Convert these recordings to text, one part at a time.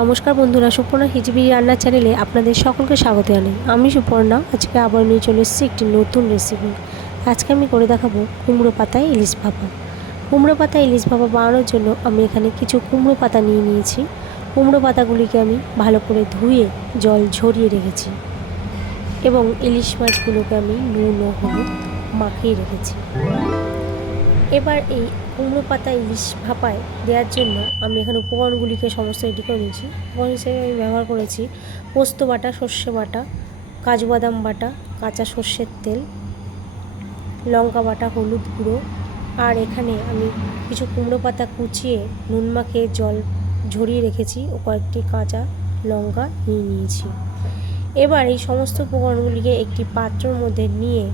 নমস্কার বন্ধুরা, সুপর্ণা হিজিবিরি রান্নার চ্যানেলে আপনাদের সকলকে স্বাগত জানাই। আমি সুপর্ণা আজকে আবার নিয়ে চলে এসেছি একটি নতুন রেসিপি। আজকে আমি করে দেখাবো কুমড়ো পাতায় ইলিশ ভাপা। কুমড়ো পাতায় ইলিশ ভাপা বানানোর জন্য আমি এখানে কিছু কুমড়ো পাতা নিয়ে নিয়েছি। কুমড়ো পাতাগুলিকে আমি ভালো করে ধুয়ে জল ঝরিয়ে রেখেছি এবং ইলিশ মাছগুলোকে আমি নুন ও হলুদ মাখিয়ে রেখেছি। এবার এই কুমড়ো পাতা ইলিশ ভাপায় দেওয়ার জন্য আমি এখানে উপকরণগুলিকে সমস্ত রেডি করে নিয়েছি। উপকরণ হিসেবে আমি ব্যবহার করেছি পোস্ত বাটা, সর্ষে বাটা, কাজু বাদাম বাটা, কাঁচা সর্ষের তেল, লঙ্কা বাটা, হলুদ গুঁড়ো, আর এখানে আমি কিছু কুমড়ো পাতা কুচিয়ে নুন মাখিয়ে জল ঝরিয়ে রেখেছি ও কয়েকটি কাঁচা লঙ্কা নিয়ে নিয়েছি। এবার এই সমস্ত উপকরণগুলিকে একটি পাত্রের মধ্যে নিয়ে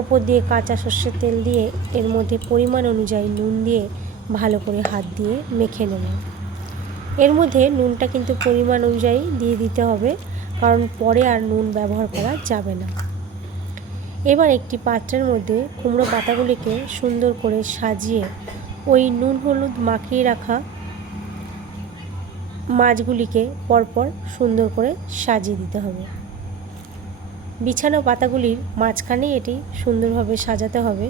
ওপর দিয়ে কাঁচা সর্ষের তেল দিয়ে এর মধ্যে পরিমাণ অনুযায়ী নুন দিয়ে ভালো করে হাত দিয়ে মেখে নেব। এর মধ্যে নুনটা কিন্তু পরিমাণ অনুযায়ী দিয়ে দিতে হবে, কারণ পরে আর নুন ব্যবহার করা যাবে না। এবার একটি পাত্রের মধ্যে কুমড়ো পাতাগুলিকে সুন্দর করে সাজিয়ে ওই নুন হলুদ মাখিয়ে রাখা মাছগুলিকে পরপর সুন্দর করে সাজিয়ে দিতে হবে। বিছানো পাতাগুলির মাঝখানেই এটি সুন্দরভাবে সাজাতে হবে।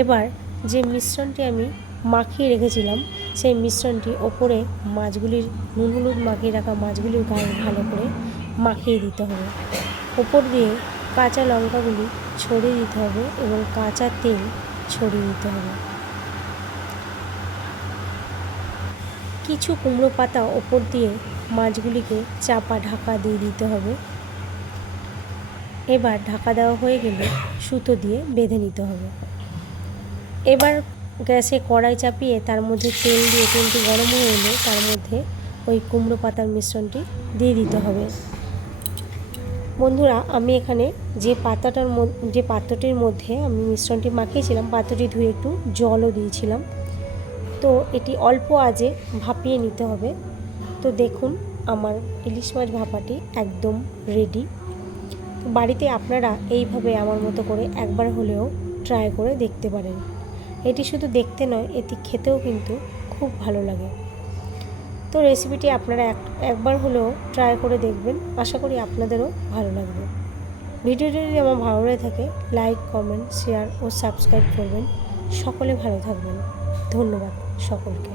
এবার যে মিশ্রণটি আমি মাখিয়ে রেখেছিলাম সেই মিশ্রণটি ওপরে মাছগুলির নুন হলুদ মাখিয়ে রাখা মাছগুলির গায়ে ভালো করে মাখিয়ে দিতে হবে। ওপর দিয়ে কাঁচা লঙ্কাগুলি ছড়িয়ে দিতে হবে এবং কাঁচা তেল ছড়িয়ে দিতে হবে। কিছু কুমড়ো পাতা ওপর দিয়ে মাছগুলিকে চাপা ঢাকা দিয়ে দিতে হবে। এবার ঢাকা দেওয়া হয়ে গেলে সুতো দিয়ে বেঁধে নিতে হবে। এবার গ্যাসে কড়াই চাপিয়ে তার মধ্যে তেল দিয়ে তেলটি গরম হয়ে এলে তার মধ্যে ওই কুমড়ো পাতার মিশ্রণটি দিয়ে দিতে হবে। বন্ধুরা, আমি এখানে যে পাত্রটির মধ্যে আমি মিশ্রণটি মাখিয়েছিলাম, পাত্রটি ধুয়ে একটু জলও দিয়েছিলাম। তো এটি অল্প আঁচে ভাপিয়ে নিতে হবে। তো দেখুন, আমার ইলিশ মাছ ভাপাটি একদম রেডি। বাড়িতে আপনারা এইভাবে আমার মতো করে একবার হলেও ট্রাই করে দেখতে পারেন। এটি শুধু দেখতে নয়, এটি খেতেও কিন্তু খুব ভালো লাগে। তো রেসিপিটি আপনারা একবার হলেও ট্রাই করে দেখবেন, আশা করি আপনাদেরও ভালো লাগবে। ভিডিওটি যদি আমার ভালো লেগে থাকে লাইক, কমেন্ট, শেয়ার ও সাবস্ক্রাইব করবেন। সকলে ভালো থাকবেন। ধন্যবাদ সকলকে।